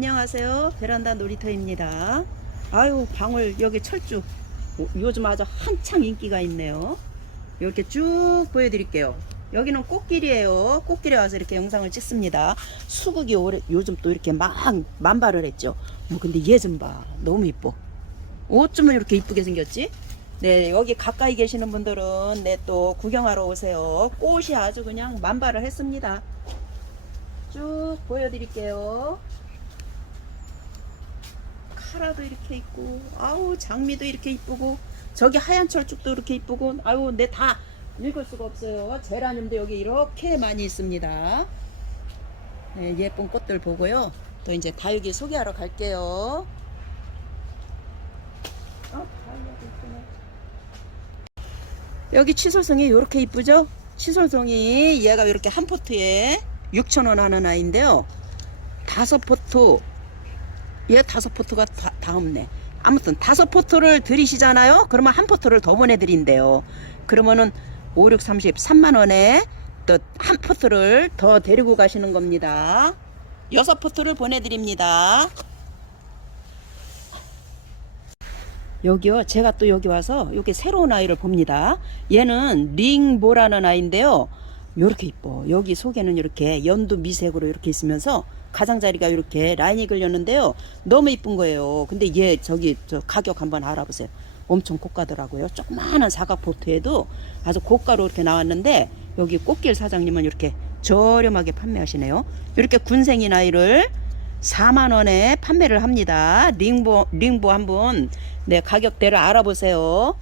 안녕하세요. 베란다 놀이터입니다. 아유, 방울 여기 철쭉. 오, 요즘 아주 한창 인기가 있네요. 이렇게 쭉 보여드릴게요. 여기는 꽃길이에요. 꽃길에 와서 이렇게 영상을 찍습니다. 수국이 올해 요즘 또 이렇게 막 만발을 했죠. 뭐 근데 얘 좀 봐. 너무 이뻐. 어쩌면 이렇게 이쁘게 생겼지? 네, 여기 가까이 계시는 분들은 네, 또 구경하러 오세요. 꽃이 아주 그냥 만발을 했습니다. 쭉 보여드릴게요. 카라도 이렇게 있고, 아우, 장미도 이렇게 이쁘고, 저기 하얀 철쭉도 이렇게 이쁘고, 아우, 내 다 읽을 수가 없어요. 제라늄도 여기 이렇게 많이 있습니다. 네, 예쁜 꽃들 보고요. 또 이제 다육이 소개하러 갈게요. 어. 여기 치솔송이 이렇게 이쁘죠? 치솔송이 얘가 이렇게 한 포트에 6,000원 하는 아이인데요. 다섯 포트, 얘 다섯 포트가 다, 다 없네. 아무튼 다섯 포트를 들이시잖아요? 그러면 한 포트를 더 보내드린대요. 그러면은 5, 6, 30, 3만 원에 또 한 포트를 더 데리고 가시는 겁니다. 여섯 포트를 보내드립니다. 여기요. 제가 또 여기 와서 여기 새로운 아이를 봅니다. 얘는 링보라는 아이인데요. 요렇게 이뻐. 여기 속에는 이렇게 연두 미색으로 이렇게 있으면서 가장자리가 이렇게 라인이 걸렸는데요. 너무 이쁜 거예요. 근데 얘 저기 저 가격 한번 알아보세요. 엄청 고가더라고요. 조그마한 사각 보트에도 아주 고가로 이렇게 나왔는데 여기 꽃길 사장님은 이렇게 저렴하게 판매하시네요. 이렇게 군생인 아이를 4만 원에 판매를 합니다. 링보 링보 한번 네 가격대를 알아보세요.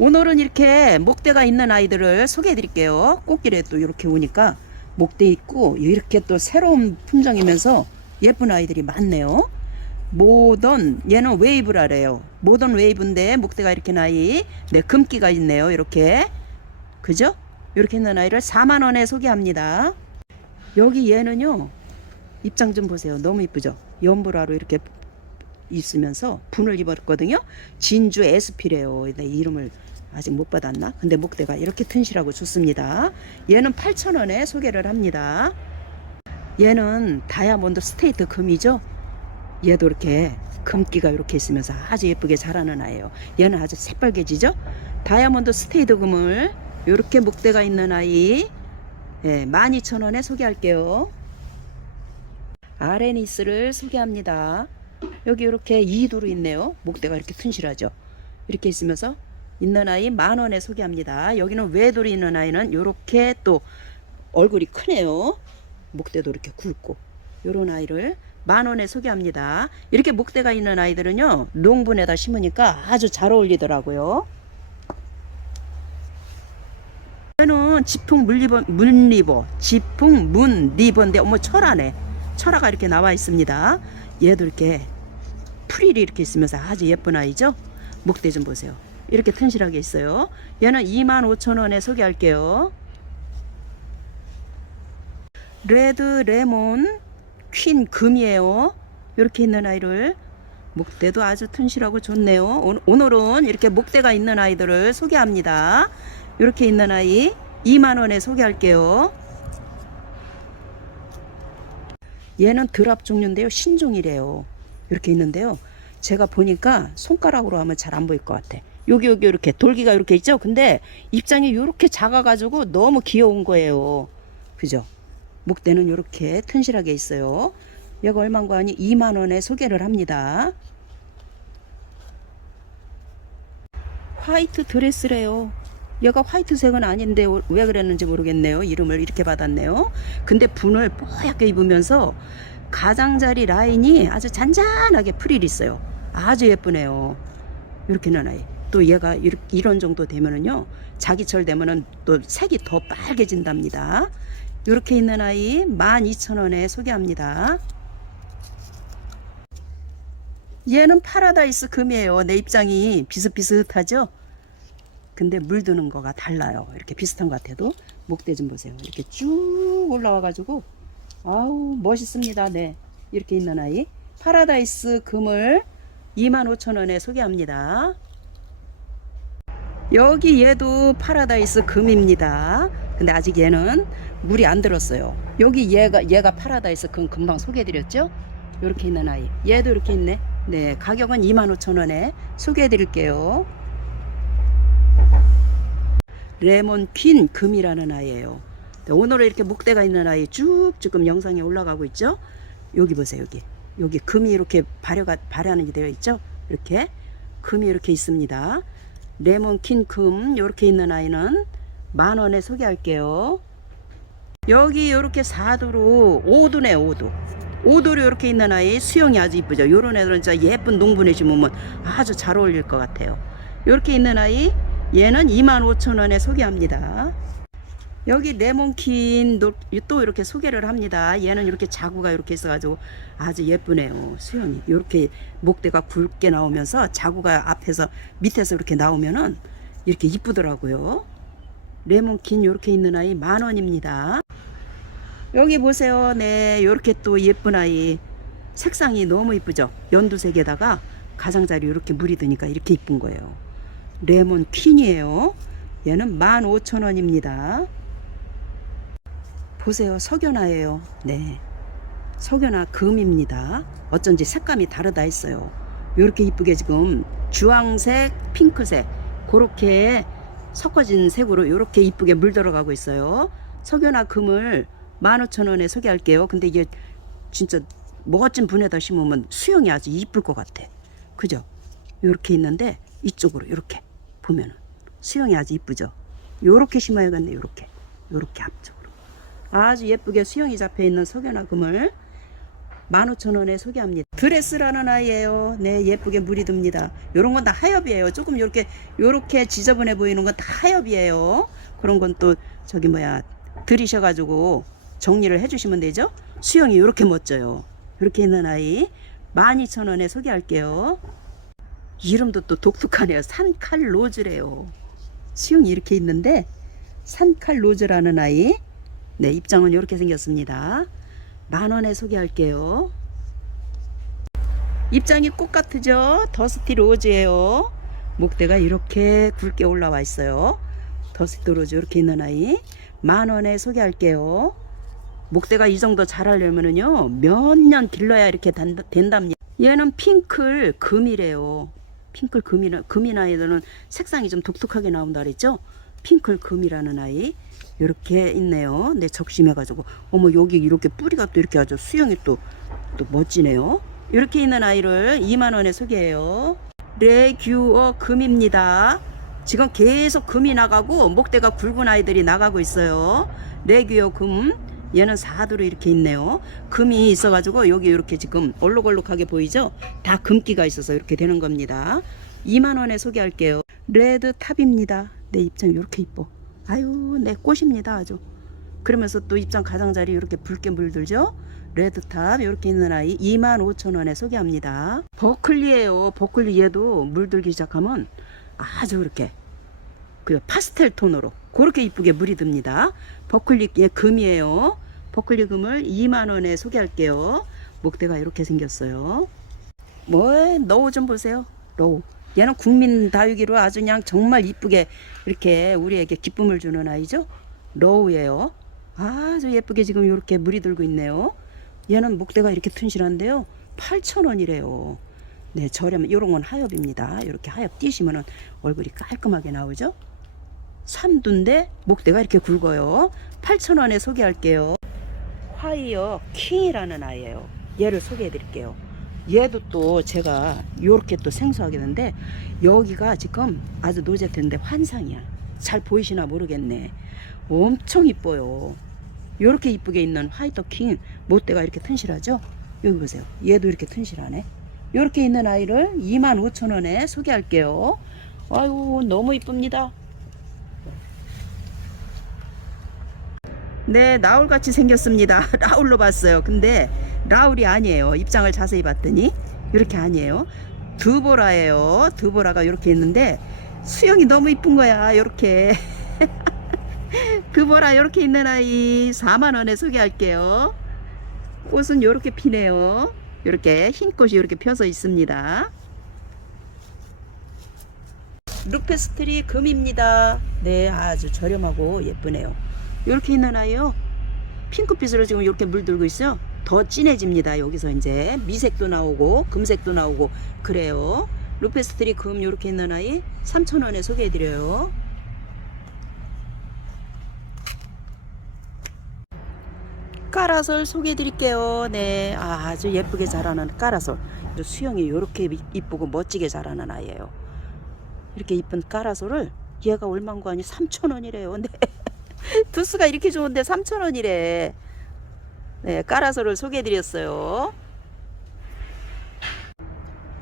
오늘은 이렇게 목대가 있는 아이들을 소개해 드릴게요. 꽃길에 또 이렇게 오니까 목대 있고 이렇게 또 새로운 품종이면서 예쁜 아이들이 많네요. 모던 얘는 웨이브라래요. 모던 웨이브인데 목대가 이렇게 나이 네 금기가 있네요. 이렇게 그죠? 이렇게 있는 아이를 4만 원에 소개합니다. 여기 얘는요. 입장 좀 보세요. 너무 이쁘죠? 연보라로 이렇게 있으면서 분을 입었거든요. 진주 에스피래요. 내 이름을 아직 못 받았나? 근데 목대가 이렇게 튼실하고 좋습니다. 얘는 8,000원에 소개를 합니다. 얘는 다이아몬드 스테이트 금이죠. 얘도 이렇게 금기가 이렇게 있으면서 아주 예쁘게 자라는 아이예요. 얘는 아주 새빨개지죠. 다이아몬드 스테이트 금을 이렇게 목대가 있는 아이 예, 12,000원에 소개할게요. 아레니스를 소개합니다. 여기 이렇게 이두로 있네요. 목대가 이렇게 튼실하죠. 이렇게 있으면서 있는 아이 만 원에 소개합니다. 여기는 외돌이 있는 아이는 이렇게 또 얼굴이 크네요. 목대도 이렇게 굵고 이런 아이를 만 원에 소개합니다. 이렇게 목대가 있는 아이들은요 농분에다 심으니까 아주 잘 어울리더라고요. 얘는 지풍 물리버, 문리버, 지풍 문리버인데 어머 철화네. 철화가 이렇게 나와 있습니다. 얘도 이렇게 프릴이 이렇게 있으면서 아주 예쁜 아이죠. 목대 좀 보세요. 이렇게 튼실하게 있어요. 얘는 25,000원에 소개할게요. 레드 레몬 퀸 금이에요. 이렇게 있는 아이를 목대도 아주 튼실하고 좋네요. 오- 오늘은 이렇게 목대가 있는 아이들을 소개합니다. 이렇게 있는 아이 2만 원에 소개할게요. 얘는 드랍 종류인데요. 신종이래요. 이렇게 있는데요. 제가 보니까 손가락으로 하면 잘 안 보일 것 같아. 여기 여기 이렇게 돌기가 이렇게 있죠. 근데 입장이 이렇게 작아가지고 너무 귀여운 거예요. 그죠? 목대는 이렇게 튼실하게 있어요. 얘가 얼마인가 하니 2만 원에 소개를 합니다. 화이트 드레스래요. 얘가 화이트색은 아닌데 왜 그랬는지 모르겠네요. 이름을 이렇게 받았네요. 근데 분을 뽀얗게 입으면서 가장자리 라인이 아주 잔잔하게 프릴 있어요. 아주 예쁘네요. 이렇게는 아이. 또 얘가 이런 정도 되면은요. 자기철 되면은 또 색이 더 빨개진답니다. 이렇게 있는 아이 12,000원에 소개합니다. 얘는 파라다이스 금이에요. 내 입장이 비슷비슷하죠? 근데 물드는 거가 달라요. 이렇게 비슷한 것 같아도 목대 좀 보세요. 이렇게 쭉 올라와 가지고 아우 멋있습니다. 네 이렇게 있는 아이 파라다이스 금을 25,000원에 소개합니다. 여기 얘도 파라다이스 금입니다. 근데 아직 얘는 물이 안 들었어요. 여기 얘가 얘가 파라다이스 그 금방 소개해드렸죠? 이렇게 있는 아이. 얘도 이렇게 있네. 네, 가격은 25,000원에 소개해드릴게요. 레몬 퀸 금이라는 아이예요. 네, 오늘은 이렇게 목대가 있는 아이 쭉 지금 영상에 올라가고 있죠? 여기 보세요, 여기. 여기 금이 이렇게 발효가 발효하는 게 되어 있죠? 이렇게 금이 이렇게 있습니다. 레몬 퀸금 이렇게 있는 아이는 만 원에 소개할게요. 여기 이렇게 4도로 5도네 5도. 5도로 이렇게 있는 아이 수영이 아주 이쁘죠. 요런 애들은 진짜 예쁜 농분에 심으면 아주 잘 어울릴 것 같아요. 이렇게 있는 아이 얘는 25,000원에 소개합니다. 여기 레몬킨 또 이렇게 소개를 합니다. 얘는 이렇게 자구가 이렇게 있어가지고 아주 예쁘네요. 수영이 이렇게 목대가 굵게 나오면서 자구가 앞에서 밑에서 이렇게 나오면은 이렇게 이쁘더라고요. 레몬킨 이렇게 있는 아이 만 원입니다. 여기 보세요. 네, 이렇게 또 예쁜 아이 색상이 너무 이쁘죠. 연두색에다가 가장자리 이렇게 물이 드니까 이렇게 이쁜 거예요. 레몬 퀸이에요. 얘는 15,000원입니다. 보세요. 석연화예요. 네. 석연화 금입니다. 어쩐지 색감이 다르다 했어요. 이렇게 이쁘게 지금 주황색, 핑크색 그렇게 섞어진 색으로 이렇게 이쁘게 물 들어가고 있어요. 석연화 금을 15,000원에 소개할게요. 근데 이게 진짜 멋진 분에다 심으면 수영이 아주 이쁠 것 같아. 그죠? 이렇게 있는데 이쪽으로 이렇게 보면은 수영이 아주 이쁘죠? 요렇게 심어야겠네. 요렇게. 요렇게 앞쪽으로. 아주 예쁘게 수영이 잡혀 있는 석연화 금을 15,000원에 소개합니다. 드레스라는 아이예요. 네, 예쁘게 물이 듭니다. 요런 건 다 하엽이에요. 조금 요렇게 요렇게 지저분해 보이는 건 다 하엽이에요. 그런 건 또 저기 뭐야 들이셔 가지고 정리를 해 주시면 되죠. 수영이 요렇게 멋져요. 이렇게 있는 아이 12,000원에 소개할게요. 이름도 또 독특하네요. 산칼 로즈래요. 수영이 이렇게 있는데 산칼 로즈라는 아이 네, 입장은 이렇게 생겼습니다. 만 원에 소개할게요. 입장이 꽃 같으죠? 더스티 로즈예요. 목대가 이렇게 굵게 올라와 있어요. 더스티 로즈 이렇게 있는 아이 만 원에 소개할게요. 목대가 이 정도 자라려면은요 몇 년 길러야 이렇게 단, 된답니다. 얘는 핑클 금이래요. 핑클 금이나 금인 아이들은 색상이 좀 독특하게 나온다 그랬죠? 핑클 금이라는 아이 이렇게 있네요. 네 적심해가지고 어머 여기 이렇게 뿌리가 또 이렇게 아주 수영이 또 또 멋지네요. 이렇게 있는 아이를 2만 원에 소개해요. 레규어 금입니다. 지금 계속 금이 나가고 목대가 굵은 아이들이 나가고 있어요. 레규어 금. 얘는 4도로 이렇게 있네요. 금이 있어가지고 여기 이렇게 지금 얼룩얼룩하게 보이죠? 다 금기가 있어서 이렇게 되는 겁니다. 2만 원에 소개할게요. 레드 탑입니다. 내 입장 이렇게 이뻐. 아유, 내 꽃입니다. 아주. 그러면서 또 입장 가장자리 이렇게 붉게 물들죠? 레드탑 이렇게 있는 아이 25,000원에 소개합니다. 버클리예요. 버클리 얘도 물들기 시작하면 아주 이렇게 그 파스텔 톤으로 그렇게 이쁘게 물이 듭니다. 버클리 얘 금이에요. 버클리 금을 2만 원에 소개할게요. 목대가 이렇게 생겼어요. 뭐 너우 좀 보세요. 너우. 얘는 국민 다육이로 아주 그냥 정말 이쁘게 이렇게 우리에게 기쁨을 주는 아이죠. 러우예요. 아주 예쁘게 지금 이렇게 물이 들고 있네요. 얘는 목대가 이렇게 튼실한데요. 8,000원이래요. 네, 저렴. 이런 건 하엽입니다. 이렇게 하엽 띄시면은 얼굴이 깔끔하게 나오죠. 삼두인데 목대가 이렇게 굵어요. 8,000원에 소개할게요. 화이어 킹이라는 아이예요. 얘를 소개해 드릴게요. 얘도 또 제가 이렇게 또 생소하게 됐는데 여기가 지금 아주 노제텐데 환상이야. 잘 보이시나 모르겠네. 엄청 이뻐요. 이렇게 이쁘게 있는 화이트 킹 못대가 이렇게 튼실하죠? 여기 보세요. 얘도 이렇게 튼실하네. 이렇게 있는 아이를 25,000원에 소개할게요. 아유 너무 이쁩니다. 네, 나울같이 생겼습니다. 라울로 봤어요. 근데 라울이 아니에요. 입장을 자세히 봤더니 이렇게 아니에요. 드보라예요. 드보라가 이렇게 있는데 수영이 너무 이쁜 거야. 이렇게. 드보라 이렇게 있는 아이 4만 원에 소개할게요. 꽃은 이렇게 피네요. 이렇게 흰 꽃이 이렇게 펴서 있습니다. 루페스트리 금입니다. 네, 아주 저렴하고 예쁘네요. 이렇게 있는 아이요. 핑크빛으로 지금 이렇게 물들고 있어요. 더 진해집니다. 여기서 이제 미색도 나오고 금색도 나오고 그래요. 루페스트리 금 이렇게 있는 아이 3,000원에 소개해드려요. 까라솔 소개해드릴게요. 네, 아, 주 예쁘게 자라는 까라솔. 수영이 이렇게 이쁘고 멋지게 자라는 아이예요. 이렇게 이쁜 까라솔을 얘가 얼마인 거 아니 3,000원이래요. 네. 두수가 이렇게 좋은데 3,000원이래. 네, 까라솔을 소개해드렸어요.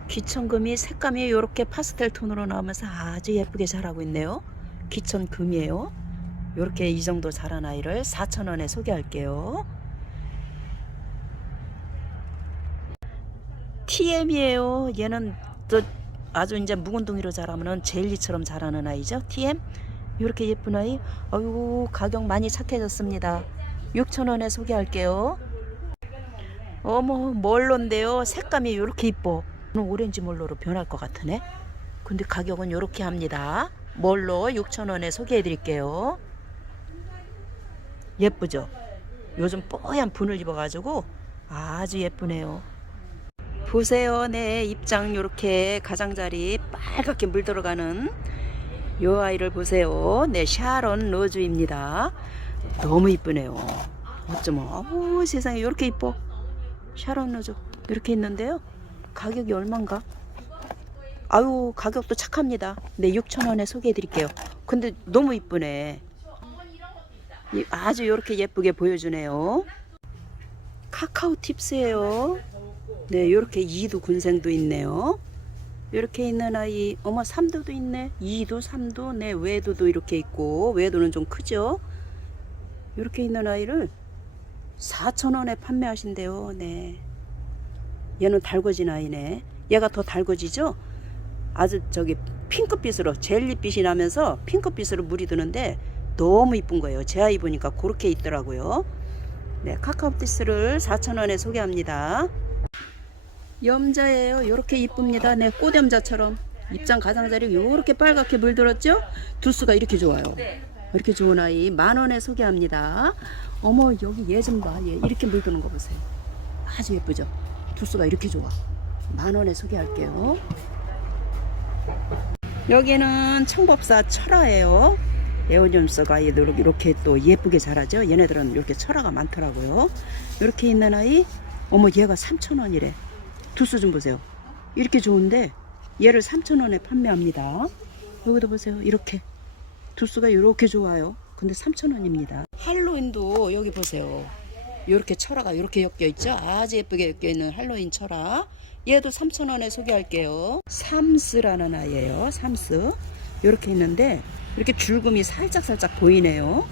귀천금이 색감이 이렇게 파스텔 톤으로 나오면서 아주 예쁘게 자라고 있네요. 귀천금이에요. 이렇게 이 정도 자란 아이를 4,000원에 소개할게요. TM이에요. 얘는 또 아주 이제 묵은둥이로 자라면은 젤리처럼 자라는 아이죠. TM. 이렇게 예쁜 아이. 아유, 가격 많이 착해졌습니다. 6,000원에 소개할게요. 어머, 멀로인데요. 색감이 이렇게 이뻐. 오렌지 멀로로 변할 것 같으네. 근데 가격은 이렇게 합니다. 멀로 6,000원에 소개해 드릴게요. 예쁘죠? 요즘 뽀얀 분을 입어 가지고 아주 예쁘네요. 보세요. 네, 입장 요렇게 가장자리 빨갛게 물 들어가는 요 아이를 보세요. 네, 샤론 로즈입니다. 너무 이쁘네요. 어쩌면 어우 세상에 요렇게 이뻐. 샤론 로즈 이렇게 있는데요. 가격이 얼만가? 아유 가격도 착합니다. 네 6,000원에 소개해 드릴게요. 근데 너무 이쁘네. 이- 아주 이렇게 예쁘게 보여주네요. 카카오 팁스예요. 네, 이렇게 이도 군생도 있네요. 이렇게 있는 아이, 어머 삼도도 있네. 이도 삼도, 네 외도도 이렇게 있고 외도는 좀 크죠. 이렇게 있는 아이를 4,000원에 판매하신대요. 네. 얘는 달궈진 아이네. 얘가 더 달궈지죠? 아주 저기 핑크빛으로 젤리빛이 나면서 핑크빛으로 물이 드는데 너무 이쁜 거예요. 제 아이 보니까 그렇게 있더라고요. 네, 카카오티스를 4,000원에 소개합니다. 염자예요. 이렇게 이쁩니다. 네, 꽃염자처럼 입장 가장자리 이렇게 빨갛게 물들었죠? 두수가 이렇게 좋아요. 이렇게 좋은 아이 만 원에 소개합니다. 어머 여기 얘 좀 봐. 얘 이렇게 물드는 거 보세요. 아주 예쁘죠? 두수가 이렇게 좋아. 만 원에 소개할게요. 여기는 청법사 철화예요. 에오니엄스가 얘들 이렇게 또 예쁘게 자라죠. 얘네들은 이렇게 철화가 많더라고요. 이렇게 있는 아이, 어머 얘가 3,000원이래. 두수 좀 보세요. 이렇게 좋은데 얘를 3,000원에 판매합니다. 여기도 보세요. 이렇게 두수가 이렇게 좋아요. 근데 3,000원입니다. 할로윈도 여기 보세요. 이렇게 철화가 이렇게 엮여 있죠. 아주 예쁘게 엮여 있는 할로윈 철화. 얘도 3,000원에 소개할게요. 삼스라는 아이예요. 삼스. 이렇게 있는데 이렇게 줄금이 살짝 살짝 보이네요.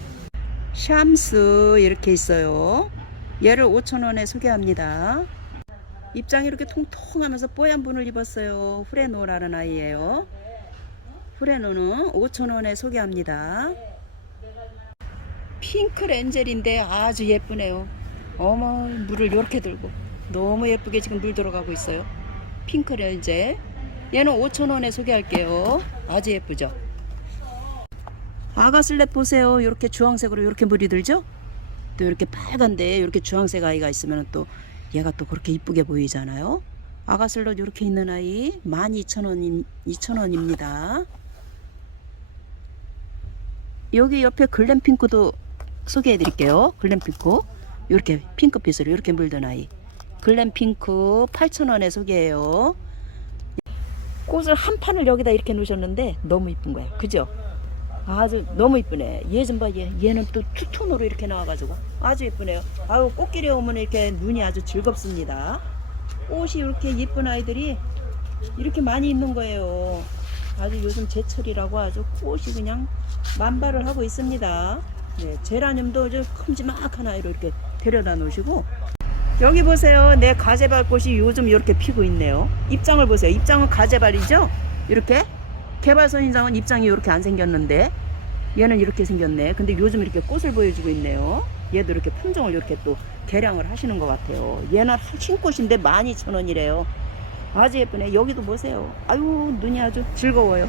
샴스 이렇게 있어요. 얘를 5,000원에 소개합니다. 입장이 이렇게 통통하면서 뽀얀 분을 입었어요. 후레노라는 아이예요. 후레노는 5,000원에 소개합니다. 핑크 렌젤인데 아주 예쁘네요. 어머 물을 이렇게 들고 너무 예쁘게 지금 물 들어가고 있어요. 핑크 렌젤. 얘는 5,000원에 소개할게요. 아주 예쁘죠? 아가슬랩 보세요. 이렇게 주황색으로 이렇게 물이 들죠? 또 이렇게 빨간데 이렇게 주황색 아이가 있으면 또 얘가 또 그렇게 이쁘게 보이잖아요. 아가슬롯 이렇게 있는 아이 12,000원 2,000원입니다. 여기 옆에 글램핑크도 소개해 드릴게요. 글램핑크. 이렇게 핑크빛으로 이렇게 물든 아이. 글램핑크 8,000원에 소개해요. 꽃을 한 판을 여기다 이렇게 놓으셨는데 너무 이쁜 거예요. 그죠? 아주 너무 이쁘네. 얘 좀 봐, 얘. 얘는 또 투톤으로 이렇게 나와가지고 아주 이쁘네요. 아우 꽃길에 오면 이렇게 눈이 아주 즐겁습니다. 꽃이 이렇게 예쁜 아이들이 이렇게 많이 있는 거예요. 아주 요즘 제철이라고 아주 꽃이 그냥 만발을 하고 있습니다. 네, 제라늄도 아주 큼지막한 아이로 이렇게 데려다 놓으시고 여기 보세요. 내 가재발 꽃이 요즘 이렇게 피고 있네요. 입장을 보세요. 입장은 가재발이죠? 이렇게 개발선인장은 입장이 이렇게 안 생겼는데 얘는 이렇게 생겼네. 근데 요즘 이렇게 꽃을 보여주고 있네요. 얘도 이렇게 품종을 이렇게 또 개량을 하시는 것 같아요. 얘는 흰 꽃인데 12,000원이래요. 아주 예쁘네. 여기도 보세요. 아유, 눈이 아주 즐거워요.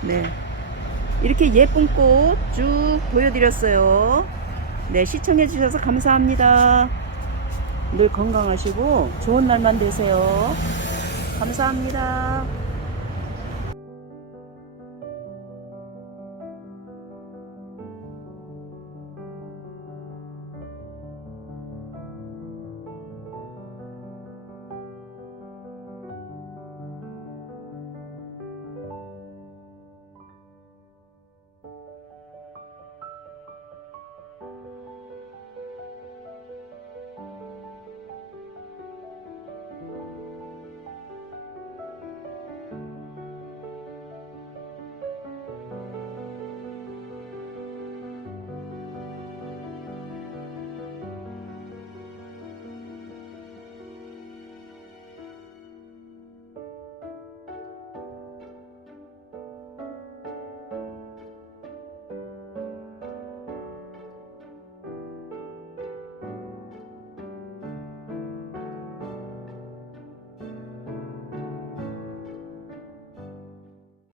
네. 이렇게 예쁜 꽃 쭉 보여드렸어요. 네, 시청해주셔서 감사합니다. 늘 건강하시고 좋은 날만 되세요. 감사합니다.